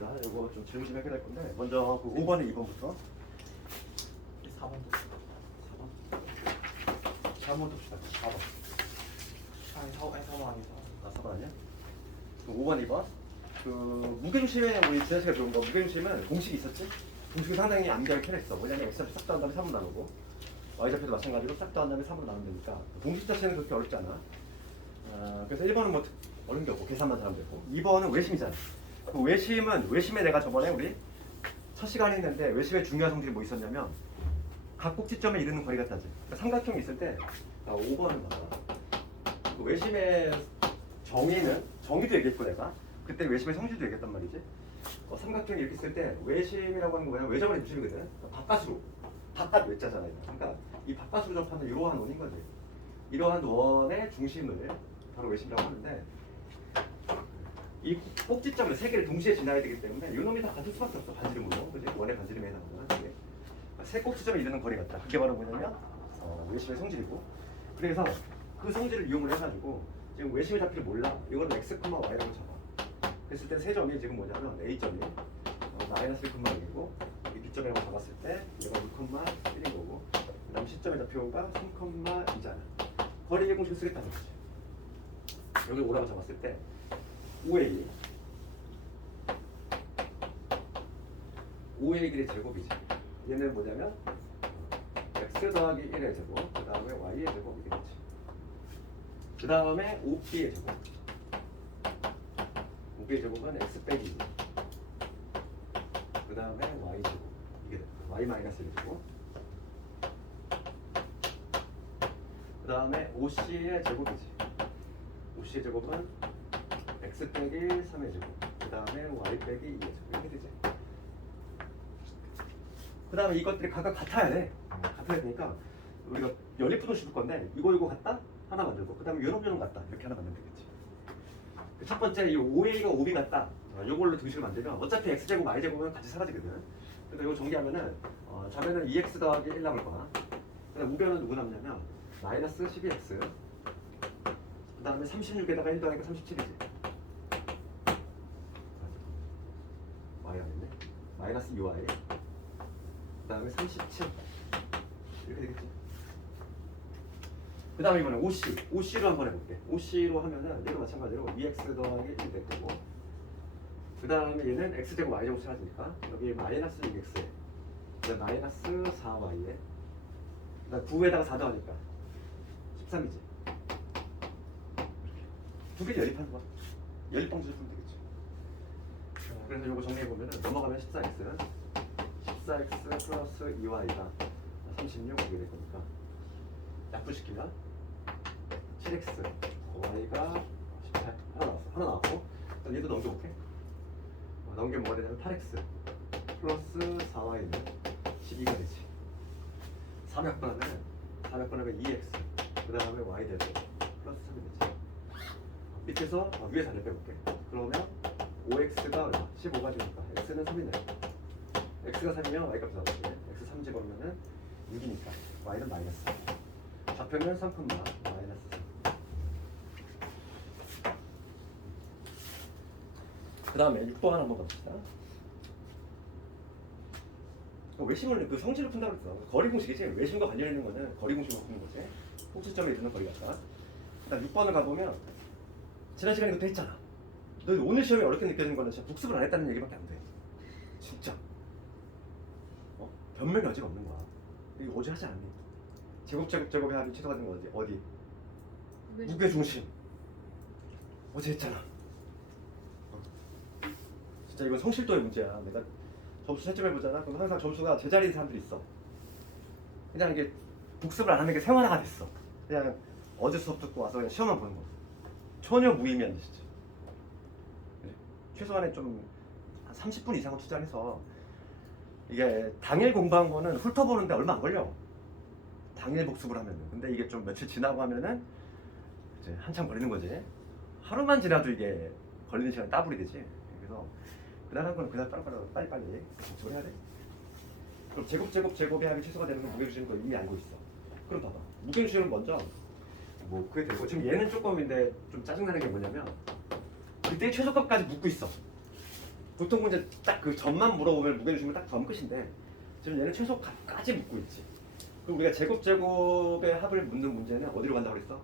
봅시다. 이거 좀 질문 좀 해야 될 건데 먼저 그 5번에 2번부터 4번도 4번 봅시다. 4번. 아니 4번 아니죠. 아 4번 아니야? 5번 2번. 그 무게중심에 우리 지난 시간에 배운 거 무게중심은 공식이 있었지? 공식이 상당히 암기하기 편했어. 뭐냐면 x좌표 싹 더한 다음에 3으로 나누고 y좌표도 마찬가지로 싹 더한 다음에 3으로 나누면 되니까 공식 자체는 그렇게 어렵지 않아. 그래서 1번은 뭐 어려운 게 없고 계산만 잘하면 되고 2번은 외심이잖아. 그 외심에 내가 저번에 우리 첫 시간에 했는데 외심의 중요한 성질이 뭐 있었냐면 각 꼭지점에 이르는 거리가 따지. 그러니까 삼각형이 있을 때 5번을 봐봐. 그 외심의 정의도 얘기했고 내가 그때 외심의 성질도 얘기했단 말이지. 삼각형이 이렇게 있을 때 외심이라고 하는 거 뭐냐 외접원의 중심이거든. 바깥으로 바깥 외자잖아. 그러니까 이 바깥으로 접하는 이러한 원인 거지. 이러한 원의 중심을 바로 외심이라고 하는데 이 꼭지점을 세 개를 동시에 지나야 되기 때문에 이놈이 다 같을 수밖에 없어. 반지름으로 그지? 원의 반지름에 해당하는 세 꼭지점에 이르는 거리 같다. 그게 바로 뭐냐면 외심의 성질이고 그래서 그 성질을 이용을 해가지고 지금 외심의 좌표를 몰라. 이거는 x, y라고 잡아. 그랬을 때 세 점이 지금 뭐냐면 a점이 마이너스 1,1이고 이 b점이라고 잡았을 때 얘가 6,1인 거고 그 다음 c점의 좌표가 3,2잖아. 거리의 공식을 쓰겠다는 거지. 여기 5라고 잡았을 때 5a 5a 길의 제곱이지. 얘는 뭐냐면 x 더하기 1의 제곱 그 다음에 y의 제곱이 되겠지. 그 다음에 5b의 제곱 5b의 제곱은 x 빼기 그 다음에 y 제곱 이게 돼. y 마이너스 1 제곱 그 다음에 5c의 제곱이지. 5c의 제곱은 x 빼기 3의 제곱 그 다음에 y 빼기 2의 제곱 이렇게 되지. 그 다음에 이것들이 각각 같아야 돼. 같아야 되니까 우리가 연립부도 씹을 건데 이거 같다? 하나 만들고 그 다음에 요놈 같다 이렇게 하나 만들면 되겠지. 첫 번째 이 5a가 5b 같다. 요걸로 등식을 만들면 어차피 x제곱 y제곱은 같이 사라지거든. 그러니까 이거 정리하면은 좌변은 2x 더하기 1 남을 거야. 그다음 우변은 누구 남냐면 마이너스 12x 그 다음에 36에다가 1 더하니까 37이지. y가 됐네. 마이너스 2y 그 다음에 37 이렇게 되겠지. 그 다음에 이번에 OC로 한번 해볼게. OC로 하면은 얘도 마찬가지로 2x 더하기 1 될 거고 그 다음에 얘는 x제곱 y제곱 사라지니까 여기 마이너스 6x에 그 다음에 마이너스 4y에 그 다음 9에다가 4 더하니까 13이지. 두 개 연립하는 거야. 연립방식을 쓰면 되겠지. 그래서 이거 정리해보면은 넘어가면 14x는 14x 플러스 2y가 36 이렇게 될 거니까 약분시키면 7x y가 18 하나 나왔고 얘도 넘겨볼게. 넘기면 뭐가 되냐면 8x 플러스 4y는 12가 되지. 400분하면 2x 그 다음에 y 되고 플러스 3이 되지. 밑에서 위에서 안을 빼볼게. 그러면 5x가 얼마? 15가 되니까 x는 3이네. x가 3이면 y값이 나오지. x 3 집어넣으면 6이니까 y는 마이너스 3. 좌표는 3, 마이너스 3. 그 다음에 6번 한번 갑시다. 외심을 그 성질을 푼다고 했어. 거리 공식이지. 외심과 관련 있는 거는 거리 공식으로 푸는 거지. 꼭지점에 이르는 거리 같다. 일단 6번을 가보면 지난 시간에 그때 했잖아. 너 오늘 시험이 어렵게 느껴지는 거는 진짜 복습을 안 했다는 얘기밖에 안 돼. 진짜. 변명의 여지가 없는 거야. 이거 어제 하지 않니? 제곱의 합이 최소가 된 거지. 어디? 무게중심. 어제 했잖아. 진짜 이건 성실도의 문제야. 내가 점수 채점 해보잖아. 그럼 항상 점수가 제자리인 사람들이 있어. 그냥 이게 복습을 안 하는 게 생활화가 됐어. 그냥 어제 수업 듣고 와서 그냥 시험만 보는 거. 전혀 무의미한 짓이지. 최소한에 좀 한 30분 이상은 투자해서 이게 당일 공부한 거는 훑어보는데 얼마 안 걸려. 당일 복습을 하면은. 근데 이게 좀 며칠 지나고 하면은 이제 한참 걸리는 거지. 하루만 지나도 이게 걸리는 시간이 따블이 되지. 그래서 그날 한 거는 그날 빨리빨리 복습을 해야 돼. 그럼 제곱의 합이 최소가 되는 건 무게중심인 거 이미 알고 있어. 그럼 봐봐. 무게중심은 먼저 뭐 그게 되고 지금 얘는 조금인데 좀 짜증나는 게 뭐냐면 그때 최소값까지 묻고 있어. 보통 문제 딱 그 점만 물어보면 무게중심은 딱 점 끝인데 지금 얘는 최소값까지 묻고 있지. 그럼 우리가 제곱의 합을 묻는 문제는 어디로 간다고 그랬어?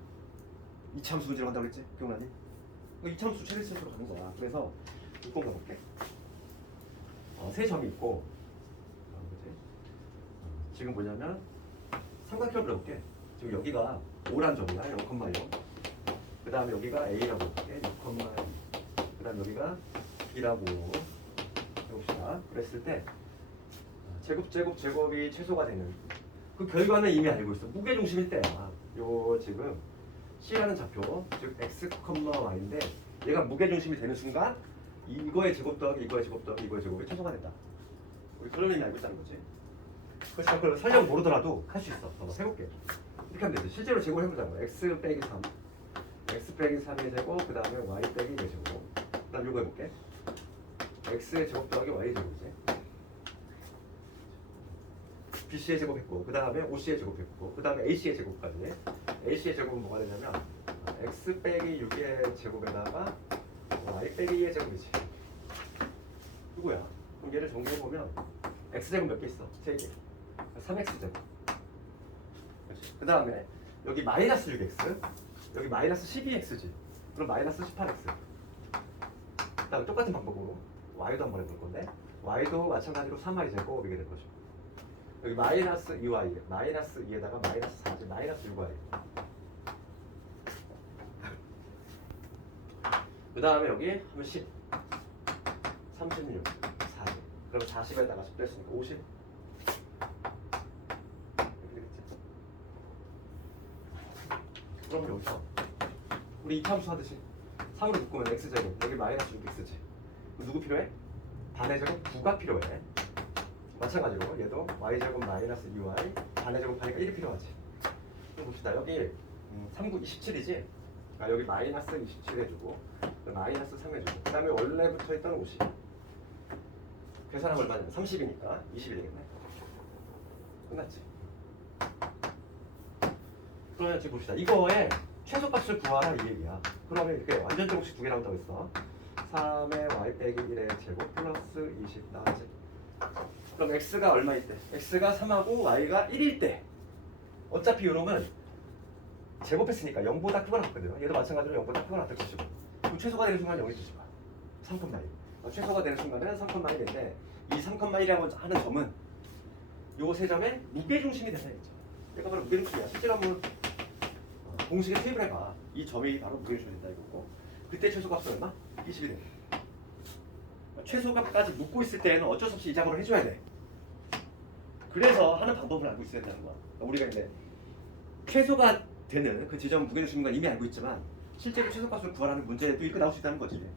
이차함수 문제로 간다고 그랬지? 기억나니? 이차함수 최대치로 가는 거야. 그래서 6번 가볼게. 세 점이 있고 그치? 지금 뭐냐면 삼각형을 그려볼게. 지금 여기가 5란 점이야. 0,0. 그 다음에 여기가 A라고 볼게. 6,2. 그 다음에 여기가 B라고 해봅시다. 그랬을 때 제곱이 최소가 되는 그 결과는 이미 알고 있어. 무게중심일 때야. 요 지금 C라는 좌표, 즉 X, Y인데 얘가 무게중심이 되는 순간 이거의 제곱 더하기 이거의 제곱 더하기 이거의 제곱이 최소가 된다. 우리 그런 의미 알고 있다는 거지. 그래서 그걸 설령 모르더라도 할 수 있어. 한번 해볼게. 이렇게 하면 되지. 실제로 제곱을 해보자고. X 빼기 3, X 빼기 3의 제곱, 그 다음에 Y 빼기 4 제곱. 그 다음 요거 해볼게. X의 제곱 더하기 Y의 제곱이지. BC의 제곱했고, 그 다음에 OC의 제곱했고, 그 다음에 AC의 제곱까지. AC의 제곱은 뭐가 되냐면 X 빼기 6의 제곱에다가 Y 빼기 2의 제곱이지. 이거야. 그럼 얘를 정리해보면 X제곱 몇 개 있어? 3개. 3X제곱. 그 다음에 여기 마이너스 6X, 여기 마이너스 12X지. 그럼 마이너스 18X. 그 다음에 똑같은 방법으로 Y도 한번 해볼 건데 Y도 마찬가지로 3Y제곱 이게 될 거죠. 여기 마이너스 2Y, 마이너스 2에다가 마이너스 4지, 마이너스 6Y. 그 다음에 여기 하면 10, 36, 40. 그럼 40에다가 10 됐으니까 50. 이렇게 되겠지. 그럼 여기서 우리 이차함수 하듯이 3으로 묶으면 X제곱, 여기 마이너스 6X지. 누구 필요해? 반의 제곱 9가 필요해. 마찬가지로 얘도 y제곱 마이너스 2y 반의 제곱 하니까 1이 필요하지. 그럼 봅시다. 여기 3, 9, 27이지? 그러니까 여기 마이너스 27 해주고 마이너스 3 해주고 그 다음에 원래 붙어있던 50 계산하면 얼마냐면 30이니까 20이 되겠네. 끝났지. 그러면 지금 봅시다. 이거의 최소값을 구하라 이 얘기야. 그러면 이렇게 완전 제곱식 두 개 나온다고 했어. 3의 y 빼기 1의 제곱 플러스 20 나왔지. 그럼 x가 얼마일 때? x가 3하고 y가 1일 때 어차피 요놈은 제곱했으니까 0보다 크거나 같거든요. 얘도 마찬가지로 0보다 크거나 같을 것이고 그럼 최소가 되는 순간 0이 되지 마. 3,1 최소가 되는 순간은 3,1인데 이 3,1이라고 하는 점은 요 세 점의 무게중심이 된다 했죠. 얘가 바로 무게중심이야. 실제로 한번 공식에 투입을 해봐. 이 점이 바로 무게중심이 된다 이거고 그때 최소값은 얼마? 20이 돼. 최소값까지 묻고 있을 때는 어쩔 수 없이 이 작업을 해줘야 돼. 그래서 하는 방법을 알고 있어야 된다는 거야. 우리가 이제 최소가 되는 그 지점 무게중심인 건 이미 알고 있지만 실제로 최소값을 구하라는 문제도 이렇게 나올 수 있다는 거지.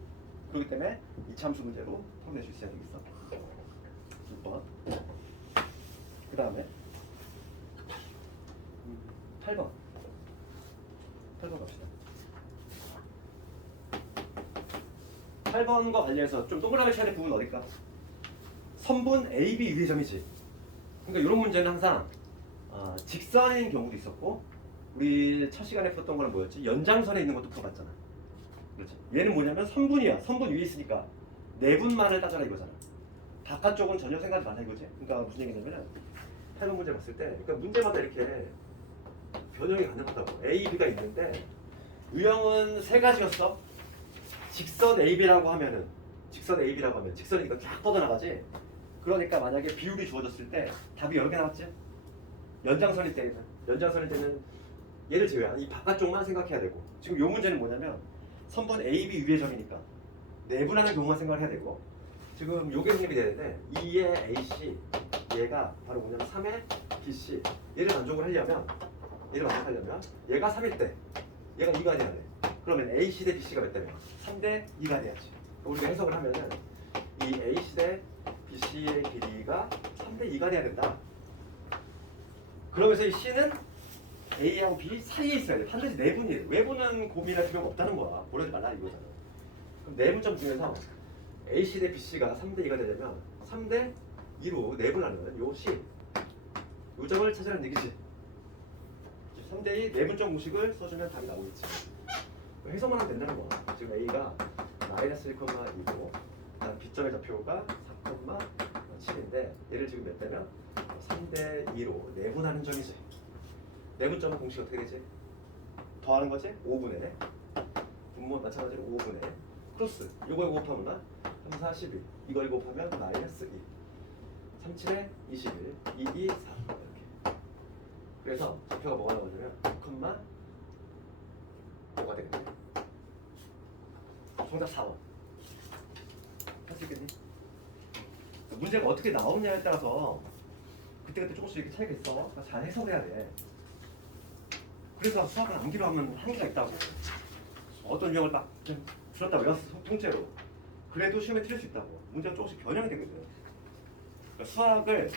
그렇기 때문에 이차함수 문제로 풀어낼 수 있어야 되겠어. 6번. 그 다음에 8번. 8번 갑시다. 8번과 관련해서 좀 동그라미 쳐야 될 부분은 어딜까? 선분 AB 위의 점이지. 그러니까 이런 문제는 항상 직선인 경우도 있었고 우리 첫 시간에 풀었던 거는 뭐였지? 연장선에 있는 것도 풀어봤잖아. 그렇지? 얘는 뭐냐면 선분이야. 선분 위에 있으니까 내분만을 따져라 이거잖아. 바깥쪽은 전혀 생각하지 말라 이거지. 그러니까 무슨 얘기냐면 8번 문제 봤을 때 그러니까 문제마다 이렇게 변형이 가능하다고. A, B가 있는데 유형은 세 가지였어. 직선 AB라고 하면은 직선이니까 쫙 뻗어나가지. 그러니까 만약에 비율이 주어졌을 때 답이 여러 개 나왔지. 연장선일 때는 얘를 제외한 이 바깥쪽만 생각해야 되고 지금 이 문제는 뭐냐면 선분 AB 위의 점이니까 내분하는 경우만 생각을 해야 되고 지금 요게 성립이 되는데 2의 AC 얘가 바로 뭐냐면 3의 BC 얘를 만족을 하려면 얘가 3일 때 얘가 2가 돼야 돼. 그러면 AC 대 BC가 몇 대면 3대 2가 돼야지. 우리가 해석을 하면은 이 AC 대 BC의 길이가 3대 2가 돼야 된다. 그러면서 이 C는 A하고 B 사이에 있어야 돼. 반드시 내분이 돼. 외분은 고민할 필요가 없다는 거야. 고르지 말라 이거잖아. 그럼 내분점 중에서 AC 대 BC가 3대 2가 되려면 3대 2로 내분하는 요 C 요 점을 찾으라는 얘기지. 3대 2 내분점 공식을 써주면 답이 나오겠지. 해석만 하면 된다는 거야. 지금 A가 마이너스 1,2고 그다음 B점 지점의 좌표가 4,7인데 얘를 지금 몇 대면 3대 2로 내분하는 점이지. 내분점은 공식 어떻게 되지? 더하는 거지? 5분의 분모 마찬가지로 5분의 크로스 이거에 곱하면 3, 4, 12 이거에 곱하면 마이너스 2 3, 7에 21 2, 2, 4 이렇게. 그래서 좌표가 뭐가 나오냐면 6,5가 되겠네. 정답 4번. 할 수 있겠니? 문제가 어떻게 나오느냐에 따라서 그때그때 조금씩 이렇게 차이가 있어. 그러니까 잘 해석해야 돼. 그래서 수학을 암기로 하면 한계가 있다고. 어떤 유형을 막 그냥 들었다 외웠어 통째로. 그래도 시험에 틀릴 수 있다고. 문제가 조금씩 변형이 되거든. 그러니까 수학을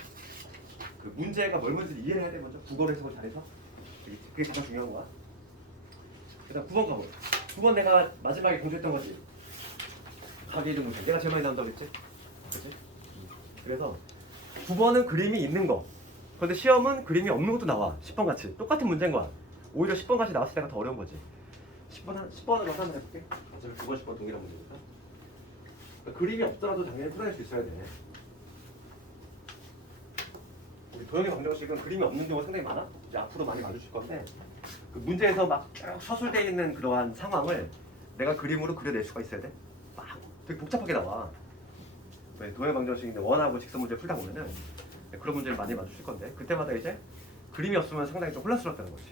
그 문제가 뭘 문제인지 이해를 해야 돼. 먼저 국어로 해석을 잘해서. 그게 가장 중요한 거야. 그다음 9번 가보. 9번 내가 마지막에 공부했던 거지. 가계의 문제. 내가 제일 많이 나온다고 했지? 그치? 그래서 9번은 그림이 있는 거. 그런데 시험은 그림이 없는 것도 나와. 10번 같이. 똑같은 문제인 거야. 오히려 10번 같이 나왔을 때가 더 어려운 거지. 10번으로 하나 해볼게. 어차피 9번, 10번 동일한 문제니까. 그러니까 그림이 없더라도 당연히 풀어낼 수 있어야 돼. 우리 도형의 방정식은 그림이 없는 경우가 상당히 많아. 이제 앞으로 많이 마주칠 건데 그 문제에서 막 쭉 서술되어 있는 그러한 상황을 내가 그림으로 그려낼 수가 있어야 돼. 막 되게 복잡하게 나와. 도형의 방정식인데 원하고 직선 문제 풀다 보면은 그런 문제를 많이 마주칠 건데 그때마다 이제 그림이 없으면 상당히 좀 혼란스럽다는 거지.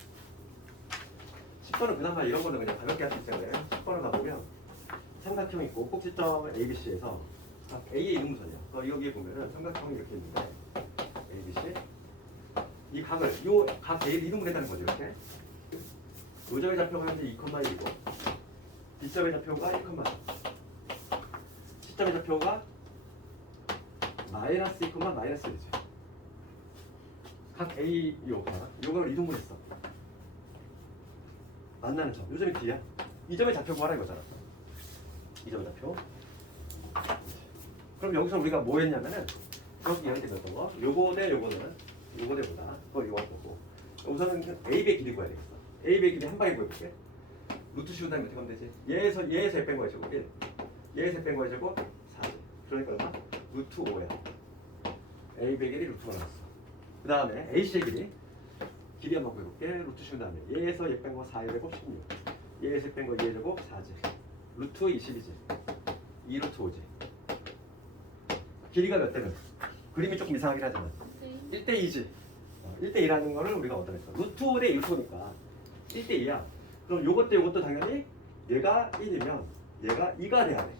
10번은 그나마 이런 거는 그냥 가볍게 할 수 있잖아요. 10번을 가보면 삼각형이 있고 꼭지점 ABC에서 A의 이등분선이야. 여기에 보면은 삼각형이 이렇게 있는데 ABC 이 각을 각 A를 이등분했다는 거죠. 이렇게 요점의 좌표가 현재 2,1이고 B점의 좌표가 1,4 C점의 좌표가 마이너스 2, 마이너스 1이죠. 각 A 요걸 이등분했어. 만나는 점. 요점이 D야. 이 점의 좌표 구하라 이거잖아. 이 점의 좌표. 그럼 여기서 우리가 뭐 했냐면은 여기 이야기됐던 거. 요거 대 요거는 요거 대보다 그거 이거 보고 우선은 AB의 길이 구해야 되겠어. AB의 길이 한 방에 구해볼게. 루트 씌운 다음에 어떻게 하면 되지? 얘에서 얘 뺀 거야 제곱 1. 얘에서 뺀 거야 제곱 4. 그러니까 얼마? 루트 5야. AB의 길이 루트가 나왔어. 그 다음에 AC의 길이 한번 구해볼게. 루트 씌운 다음에 얘에서 얘 뺀 거 4의 제곱 16. 얘에서 뺀 거 2의 제곱 4지. 루트 20이지. 2 루트 5지. 길이가 몇 대면? 그림이 조금 이상하긴 하지만 1대 2지. 1대 2라는 거를 우리가 얻어냈어. 루트 5 대 1토니까 1대 2야. 그럼 요것도 요것도 당연히 얘가 1이면 얘가 2가 돼야 돼.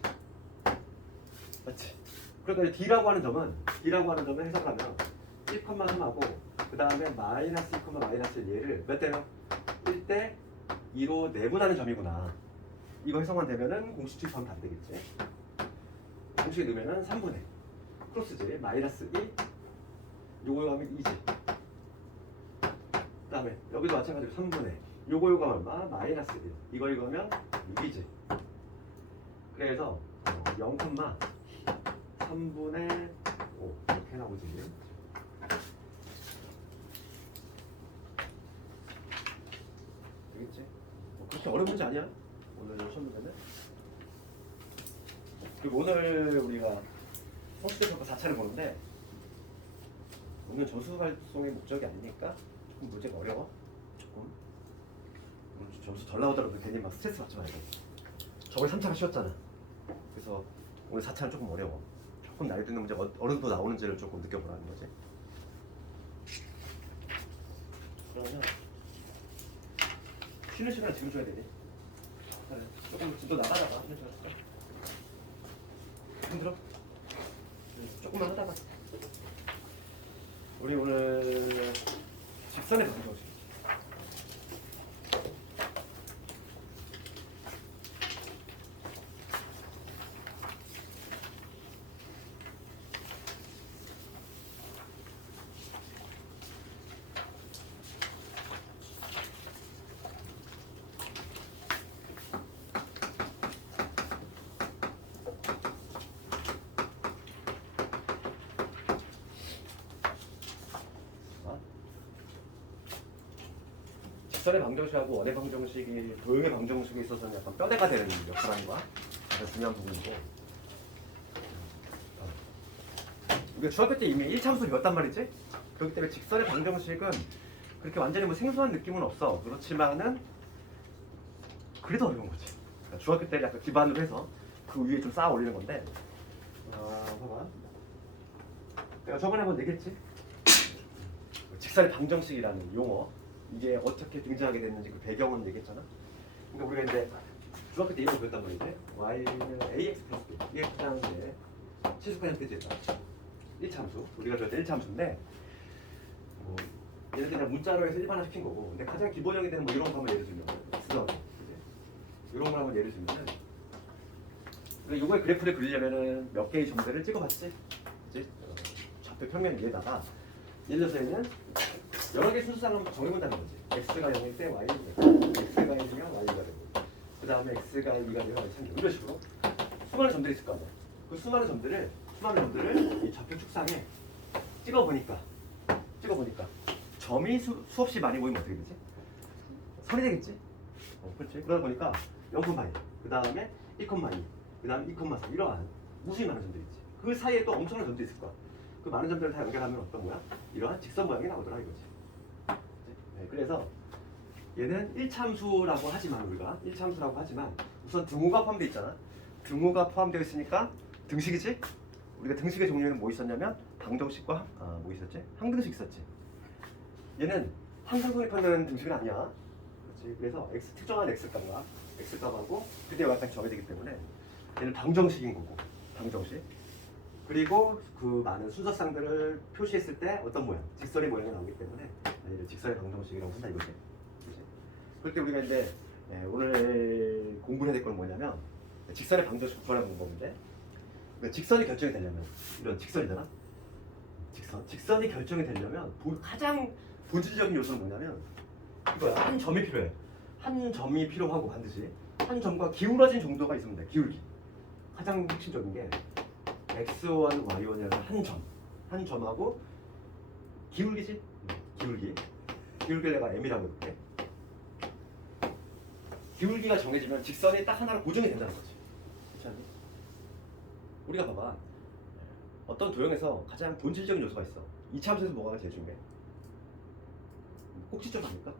맞지? 그러니까 D라고 하는 점은 해석하면 1,3하고 그 다음에 마이너스 2, 마이너스 1 얘를 몇 대면? 1대 2로 내분하는 점이구나. 이거 해석만 되면은 공식 투입하면 안 되겠지. 공식에 넣으면은 3분의 크로스지. 마이너스 2 요거 하면 2지. 그 다음에 여기도 마찬가지로 3분의 요거 얼마? 마이너스 1 이거 하면 6이지. 그래서 0,3분의 5 이렇게 나오지. 되겠지? 그렇게 어려운 문제 아니야. 오늘 시험 문제는. 그리고 오늘 우리가 성취대평가 4차를 보는데 오늘 점수 발송의 목적이 아니니까 조금 문제가 어려워. 조금 오늘 점수 덜 나오더라도 괜히 막 스트레스 받지 말고. 저번에 3차가 쉬웠잖아. 그래서 오늘 4차는 조금 어려워. 조금 나이 드는 문제가 어느 정도 나오는지를 조금 느껴보라는 거지. 그러면 쉬는 시간을 지금 줘야 되니? 그래, 조금 또 나가다가 쉬는 시간 쓸까? 힘들어? 조금만 하다가 우리 오늘 직선의 방정식 직선의 방정식하고 원의 방정식이 도형의 방정식에 있어서는 약간 뼈대가 되는 역할을 하는 거야. 가장 중요한 부분이고 우리가 중학교 때 이미 1참수 배웠단 말이지. 그렇기 때문에 직선의 방정식은 그렇게 완전히 뭐 생소한 느낌은 없어. 그렇지만은 그래도 어려운 거지. 그러니까 중학교 때 약간 기반으로 해서 그 위에 좀 쌓아 올리는 건데. 봐봐. 내가 저번에 한번 얘기했지. 직선의 방정식이라는 용어 이게 어떻게 등장하게 됐는지 그 배경은 얘기했잖아. 그러니까 우리가 이제 중학교 때 이거 배웠단 말이지. y는 ax 플러스 b 이게 그냥 이제 치수까지 뜻이다. 1참수 우리가 배웠던 1참수인데 예를 들면 문자로 해서 일반화 시킨 거고, 근데 가장 기본형이 되는 뭐 이런 거 한번 예를 들면 쓰던 이런 걸 한번 예를 들면은 이거의 그래프를 그리려면은 몇 개의 점들을 찍어봤지, 그치? 좌표 평면 위에다가 예를 들어서 얘는 여러 개 순수상을 정해본다는 거지. x가 0일 때 y는 x가 1이면 y가 되고, 그 다음에 x가 2가 되면 y 3개 이런 식으로 수많은 점들이 있을 거 아니야. 그 수많은 점들을 이 좌표 축상에 찍어보니까 점이 수없이 많이 모이면 어떻게 되지? 선이 되겠지? 그렇지. 그러다 보니까 0,2, 그 다음에 1,2, 그 다음에 2,4 이러한 무수히 많은 점들이 있지. 그 사이에 또 엄청난 점들이 있을 거야. 그 많은 점들을 다 연결하면 어떤 모양? 이러한 직선 모양이 나오더라 이거지. 네, 그래서 얘는 1참수라고 하지만 우선 등호가 포함되어 있잖아. 등호가 포함되어 있으니까 등식이지? 우리가 등식의 종류에는 뭐 있었냐면 방정식과 뭐 있었지? 항등식 있었지. 얘는 항상 성립하는 등식은 아니야. 그렇지. 그래서 x 특정한 x값하고 그때 약간 정해지기 때문에 얘는 방정식인 거고, 방정식. 그리고 그 많은 순서상들을 표시했을 때 어떤 모양, 직선의 모양이 나오기 때문에 얘를 직선의 방정식이라고 한다 이거지. 그렇지? 그럴 때 우리가 이제 오늘 공부해야 될 건 뭐냐면 직선의 방정식 구하는 방법인데, 그러니까 직선이 결정이 되려면 이런 직선이잖아. 직선이 결정이 되려면 가장 본질적인 요소는 뭐냐면 이거야. 한 점이 필요해. 한 점이 필요하고 반드시 한 점과 기울어진 정도가 있으면 돼. 기울기. 가장 핵심적인 게 x1, y1이라는 한 점하고 기울기지? 기울기를 내가 m이라고 해볼게. 기울기가 정해지면 직선이 딱 하나로 고정이 된다는 거지. 그렇지 않니? 우리가 봐봐. 어떤 도형에서 가장 본질적인 요소가 있어. 이차함수에서 뭐가 제일 중요해? 꼭지점 아닐까?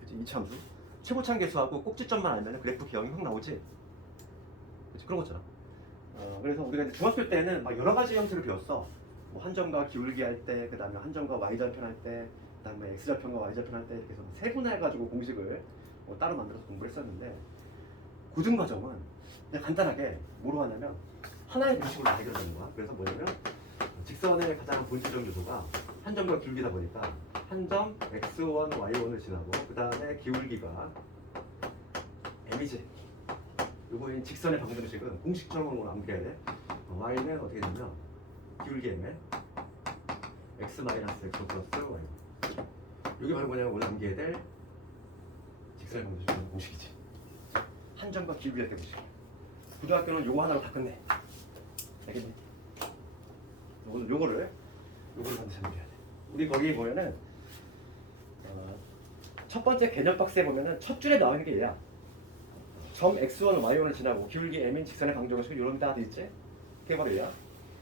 그치? 이차함수. 최고차항 계수하고 꼭지점만 알면 그래프 기형이 확 나오지? 그치? 그런 거잖아. 그래서 우리가 이제 중학교 때는 막 여러 가지 형태를 배웠어. 뭐 한 점과 기울기 할 때, 그 다음에 한 점과 y절편 할 때, 그 다음에 x절편과 y절편 할 때 이렇게 해서 세분화해가지고 공식을 따로 만들어서 공부를 했었는데, 고등과정은 그냥 간단하게 뭐로 하냐면 하나의 공식으로 다 해결되는 거야. 그래서 뭐냐면 직선의 가장 본질적 요소가 한 점과 기울기다 보니까 한 점 x1, y1을 지나고 그 다음에 기울기가 m이지. 요거인 직선의 방정식은 공식적으로 암기해야 돼. y는 어떻게 되냐면 기울기 m에 x-x 플러스 y. 이게 바로 뭐냐면 오늘 암기해야 될 직선의 방정식은 공식이지. 한 점과 기울기가 되는 공식. 고등학교는 요거 하나로 다 끝내. 알겠니? 요거를 반드시 암기해야 돼. 우리 거기 보면은 첫 번째 개념 박스에 보면은 첫 줄에 나와 있는 게 얘야. 점 x1, y1을 지나고 기울기 m인 직선의 방정식 이런 데 다 돼 있지? 그게 바로 얘야.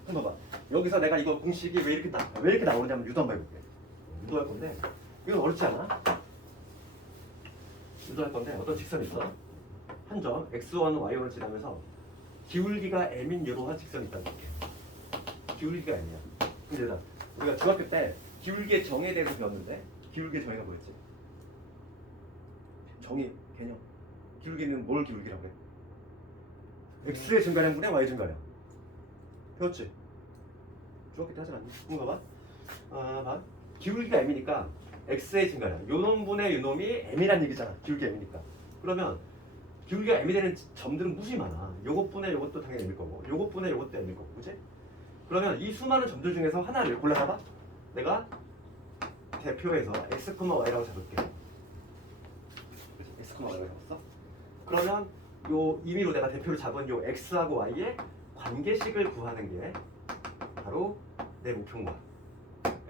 한번 봐봐. 여기서 내가 이거 공식이 왜 이렇게 나오냐면 유도 한번 해볼게. 유도할 건데 이건 어렵지 않아? 유도할 건데 어떤 직선이 있어? 한 점 x1, y1을 지나면서 기울기가 m인 이러한 직선이 있다는 얘기야. 기울기가 m이야. 근데 우리가 중학교 때 기울기의 정의에 대해서 배웠는데 기울기의 정의가 뭐였지? 정의, 개념. 기울기는 뭘 기울기라고 해? x의 증가량분의 y 증가량. 배웠지? 중학교 때 하지 않니? 한번 봐봐. 봐. 기울기가 m이니까 x의 증가량. 요놈분의 요놈이 m이란 얘기잖아. 기울기 m이니까. 그러면 기울기가 m이 되는 점들은 무수히 많아. 요것분의 요것도 당연히 m일 거고, 요것분의 요것도 m일 거고, 그치? 그러면 이 수많은 점들 중에서 하나를 골라봐봐. 내가 대표해서 x, y라고 잡을게. 그치? x, y라고 잡았어? 그러면 요 임의로 내가 대표를 잡은 요 x하고 y의 관계식을 구하는 게 바로 내 목표인 거야.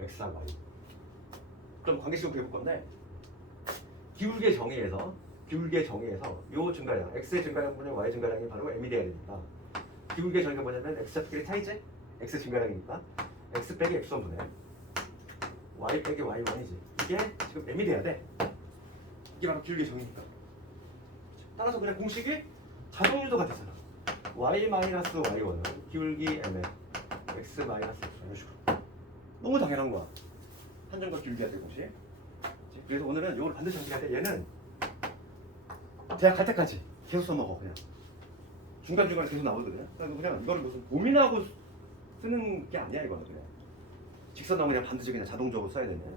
x하고 y. 그럼 관계식을 구해볼 건데 기울기의 정의에서 요 증가량, x의 증가량분의 y 증가량이 바로 m이 돼야 되니까 기울기의 정의가 뭐냐면 x좌표끼리 차이지? x 증가량이니까 x 빼기 x1분의 y 빼기 y1이지. 이게 지금 m이 돼야 돼. 이게 바로 기울기 정의니까. 따라서 그냥 공식이 자동유도가 되잖아. y-y1은 기울기 m에 x-x 이런 식으로. 너무 당연한 거야. 한정과 기울기가 될 공식. 그래서 오늘은 이걸 반드시 암기해야 돼. 얘는 대학 갈 때까지 계속 써먹어 그냥. 중간중간에 계속 나오거든. 그냥 이거를 무슨 고민하고 쓰는 게 아니야 이거는 그냥. 직선 나오면 그냥 반드시 그냥 자동적으로 써야 되네.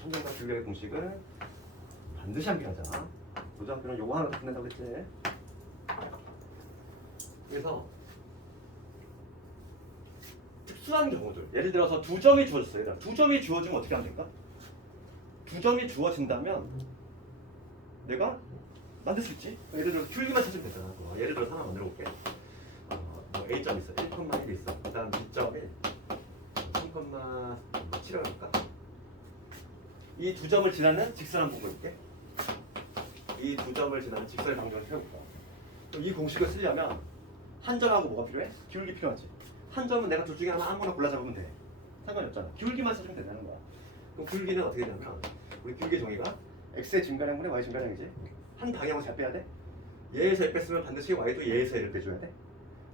한정과 기울기의 공식은 반드시 암기하자. 고등학교는 요거 하나 더 끝낸다고 했지. 그래서 특수한 경우들, 예를 들어서 2점이 주어졌어. 얘들아, 2점이 주어지면 어떻게 하면 될까? 2점이 주어진다면 내가 만들 수 있지. 예를 들어서 기울기만 찾으면 되잖아. 예를 들어서 하나 만들어 볼게. 뭐 A점 있어. 1,1 있어. 그 다음 2.1 3,7을 할까? 이 2점을 지나는 직선 한번 볼게. 이 2점을 지나는 직선의 방정을 세워볼까? 그럼 이 공식을 쓰려면 한 점하고 뭐가 필요해? 기울기 필요하지. 한 점은 내가 둘 중에 하나 아무나 골라 잡으면 돼. 상관이 없잖아. 기울기만 찾으면 된다는 거야. 그럼 기울기는 어떻게 되냐면 우리 기울기 정의가 x의 증가량분의 y 증가량이지. 한 방향을 잘 빼야 돼. 얘에서 1 뺐으면 반드시 y도 얘에서 1을 빼줘야 돼.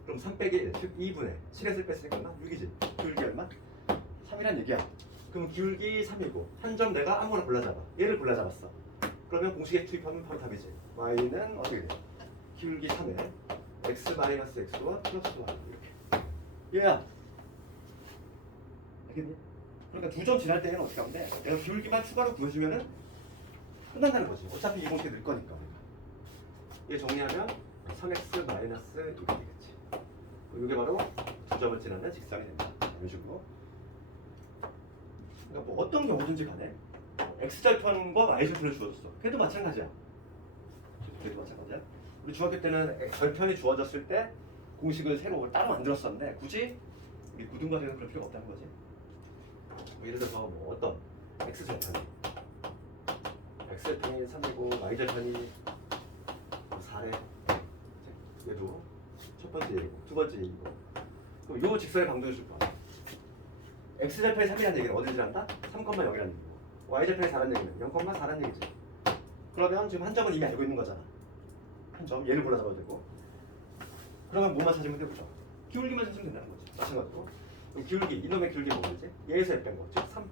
그럼 3 빼기 1, 즉 2분의 7에서 1 뺐으니까 얼마? 6이지. 기울기 얼마? 3이란 얘기야. 그럼 기울기 3이고 한 점 내가 아무나 골라 잡아. 얘를 골라 잡았어. 그러면 공식에 투입하면 바로 답이지. y는 어떻게 돼? 기울기 3에 x-x와 플러스 y 이렇게. 얘야. 알겠니? 그러니까 2점 지날 때는 어떻게 하면 돼? 내가 기울기만 추가로 구해주면은 끝난다는 거지. 어차피 이 공식에 넣을 거니까. 얘 정리하면 3x-1이 되겠지. 이게 바로 2점을 지나는 직선이 된다. 이런 식으로. 그러니까 뭐 어떤 경우든지 간에 x절편과 y절편을 주어졌어. 걔도 마찬가지야. 걔도 마찬가지야. 우리 중학교 때는 절편이 주어졌을 때 공식을 새로 따로 만들었었는데 굳이 우리 고등과정은 그럴 필요가 없다는 거지. 뭐 예를 들어서 뭐 어떤 x절편이 x절편이 3이고 y절편이 4래. 얘도 첫 번째 얘기고 두 번째 얘기고. 그럼 요 직선의 방정을 줄 거야. x절편이 3이라는 얘기는 어딜 지난다? 3,0이라는 얘기고 y절편이 4라는 얘기는 0,4라는 얘기지. 그러면 지금 한 점은 이미 알고 있는 거잖아. 한 점, 얘를 골라 잡아도 되고. 그러면 뭐만 찾으면 되고 기울기만 찾으면 된다는 거지. 마찬가지로 그럼 기울기, 이놈의 기울기 뭐지? 얘에서 1 뺀 거, 즉 3.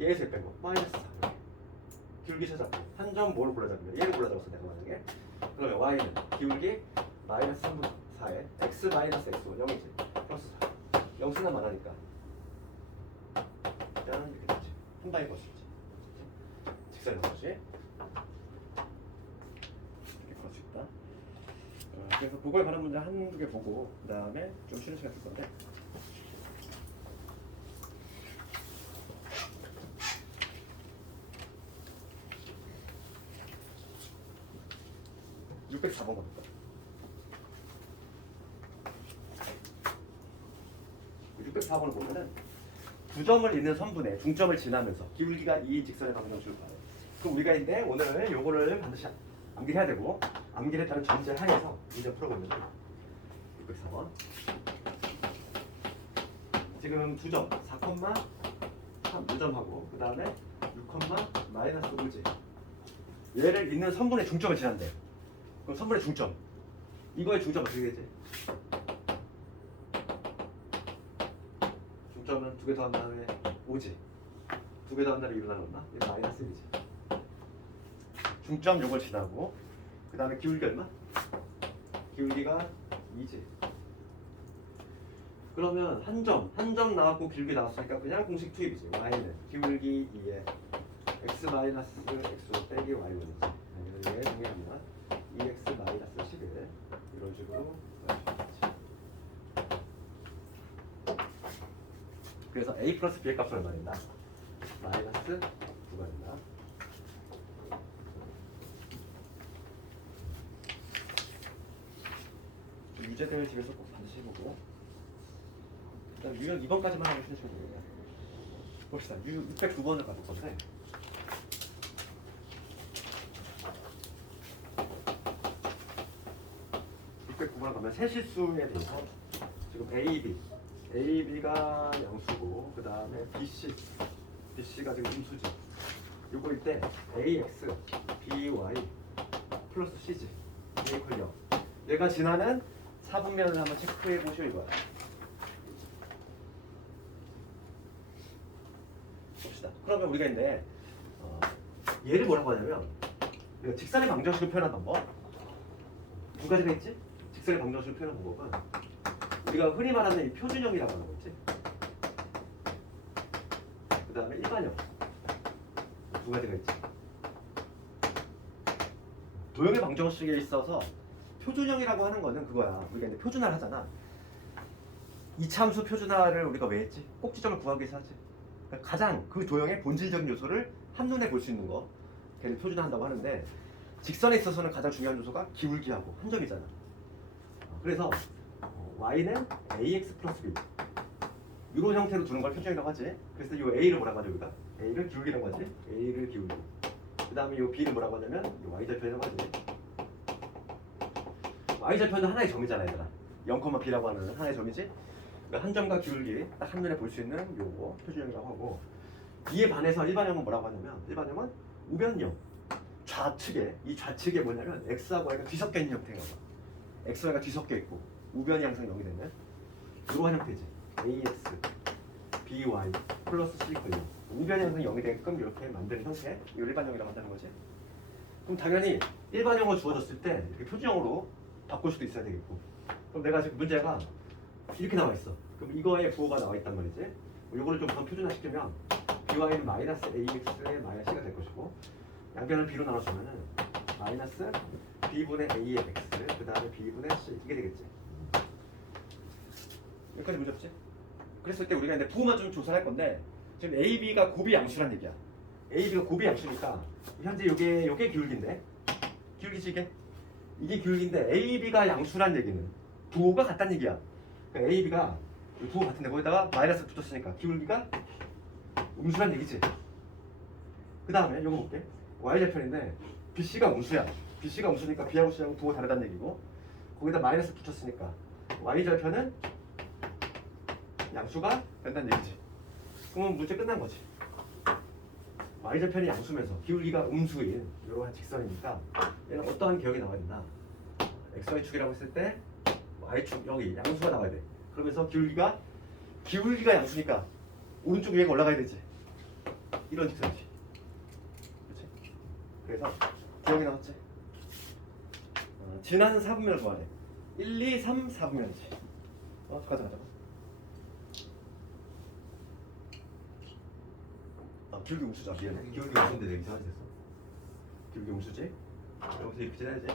얘에서 1 뺀 거, 마이너스 4. 기울기 찾았고 한 점 뭐를 골라 잡으면 얘를 골라 잡았어 내가 만약에. 그러면 y는 기울기 마이너스 3분의 4에 x 마이너스 x가 0이지. 플러스 4. 0 쓰나 많으니까 일단 이렇게 되지. 한 방에 걸수 있지. 직선이 걸지. 이렇게 걸수 있다. 그래서 그거에 관한 문제 한두 개 보고 그 다음에 좀 쉬는 시간 줄 건데. 번 가볼까? 604번을 보면은 9점을 잇는 선분의 중점을 지나면서 기울기가 2인 직선의 방정을 줄 거예요. 그럼 우리가 이제 오늘은 요거를 반드시 암기해야 되고 암기를 따른 전제 하에서 문제 풀어보면 604번 지금 2점 4,3 2점하고 그 다음에 6, 마이너스 5지 얘를 잇는 선분의 중점을 지난대. 그럼 선분의 중점 이거의 중점 어떻게 되지? 중점은 2개 더한 다음에 5지 2개 더한 다음에 2로 나눴나? 이거 마이너스 1이지. 중점 요걸 지나고 그 다음에 기울기 얼마? 기울기가 2지. 그러면 한 점 나왔고 기울기 나왔으니까 그냥 공식 투입이지. y는 기울기 2에 x 마이너스 x5 빼기 y1이지. 얘 정리합니다. 2x 마이너스 11 이런 식으로 그래서 a 플러스 b의 값은 얼마 된다? 마이너스 9가 된다. 유제들 집에서 꼭 반드시 해보고 일단 유형 2번까지만 하면 쉬는 시간이에요. 봅시다. 609번을 가볼 건데 가면 세실수에 대해서 지금 A, B AB가 양수고 그 다음에 BC가 지금 음수지. 요거일 때 AX, BY 플러스 CG 이게 이퀄 0. 얘가 지나는 사분면을 한번 체크해 보시오 이거야. 봅시다. 그러면 우리가 이제 얘를 뭐라고 하냐면 우리가 직선의 방정식을 표현한 방법 두 가지가 있지? 직선의 방정식을 표현한 방법은 우리가 흔히 말하는 이 표준형이라고 하는 거지. 그 다음에 일반형 두 가지가 있지. 도형의 방정식에 있어서 표준형이라고 하는 거는 그거야. 우리가 이제 표준화를 하잖아. 이차함수 표준화를 우리가 왜 했지? 꼭지점을 구하기 위해서 하지. 그러니까 가장 그 도형의 본질적인 요소를 한눈에 볼 수 있는 거 걔를 표준화한다고 하는데 직선에 있어서는 가장 중요한 요소가 기울기하고 한 점이잖아. 그래서 y는 ax 플러스 b 이런 형태로 두는 걸 표준이라고 하지. 그래서 이 a를 뭐라고 하죠 우리가? a를 기울기라고 하지. a를 기울기. 그 다음에 이 b를 뭐라고 하냐면 이 y절편이라고 하지. y절편은 하나의 점이잖아 얘들아. 0,b라고 하는 하나의 점이지. 그러니까 한 점과 기울기 딱 한눈에 볼 수 있는 요거 표준형이라고 하고, 이에 반해서 일반형은 뭐라고 하냐면 일반형은 우변형. 이 좌측에 뭐냐면 x하고 y가 뒤섞여 있는 형태가 봐. x, y가 뒤섞여 있고 우변이 항상 0이 되는 이러한 형태지. ax, by 플러스 c 이퀄 우변이 항상 0이 되게끔 이렇게 만드는 형태, 이걸 일반형이라고 한다는 거지. 그럼 당연히 일반형으로 주어졌을 때 이렇게 표준형으로 바꿀 수도 있어야 되겠고. 그럼 내가 지금 문제가 이렇게 나와 있어. 그럼 이거에 부호가 나와 있단 말이지. 이거를 좀 더 표준화시키면 by는 마이너스 ax의 마이너스 c가 될 것이고, 양변을 b로 나눠주면은 마이너스 b분의 a의 x 그 다음에 b분의 c 이게 되겠지. 여기까지 문제 없지? 그랬을 때 우리가 이제 부호만 좀 조사를 할 건데, 지금 a, b가 고비 양수란 얘기야. a, b가 고비 양수니까 현재 요게 기울기인데, 기울기지 이게 기울기인데 a, b가 양수란 얘기는 부호가 같다는 얘기야. 그러니까 a, b가 부호 같은데 거기다가 마이너스 붙었으니까 기울기가 음수란 얘기지. 그 다음에 요거 볼게. y절편인데 BC가 음수야. BC가 음수니까 B하고 C하고 부호 다르다는 얘기고, 거기다 마이너스 붙였으니까 y절편은 양수가 된다는 얘기지. 그러면 문제 끝난 거지. y절편이 양수면서 기울기가 음수인 이러한 직선이니까 얘는 어떠한 기억이 나와야 된다. xy축이라고 했을 때 y축 여기 양수가 나와야 돼. 그러면서 기울기가 양수니까 오른쪽 위에가 올라가야 되지. 이런 직선이지. 그렇지? 그래서 기억이 나왔지? 지나는 4분면을 구하래. 1, 2, 3, 4분면이지. 가자. 기울기 음수죠. 미안해. 기울기 음수인데 내가 이상하게 됐어. 기울기 음수지? 여기서 이렇게 지나야지.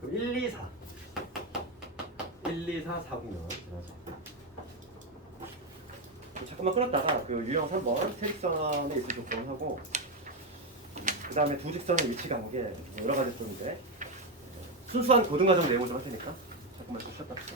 그럼 1, 2, 4. 1, 2, 4, 4분면 지나서. 잠깐만 끊었다가 그 유형 3번 세직선에 있을 조건을 하고, 그 다음에 두 직선의 위치 관계 여러 가지 조건인데 순수한 고등과정 내용을 좀 할 테니까 잠깐만 좀 쉬었다 올게.